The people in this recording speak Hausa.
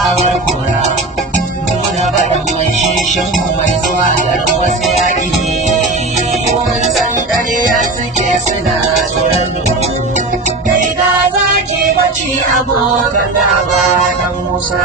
gawar kura nuna barin mai shishin mai zuwa garin wasu yaƙi mun san ƙarya suke suna tsoron duhu kai ga zaki bacci abokan gaba dan musa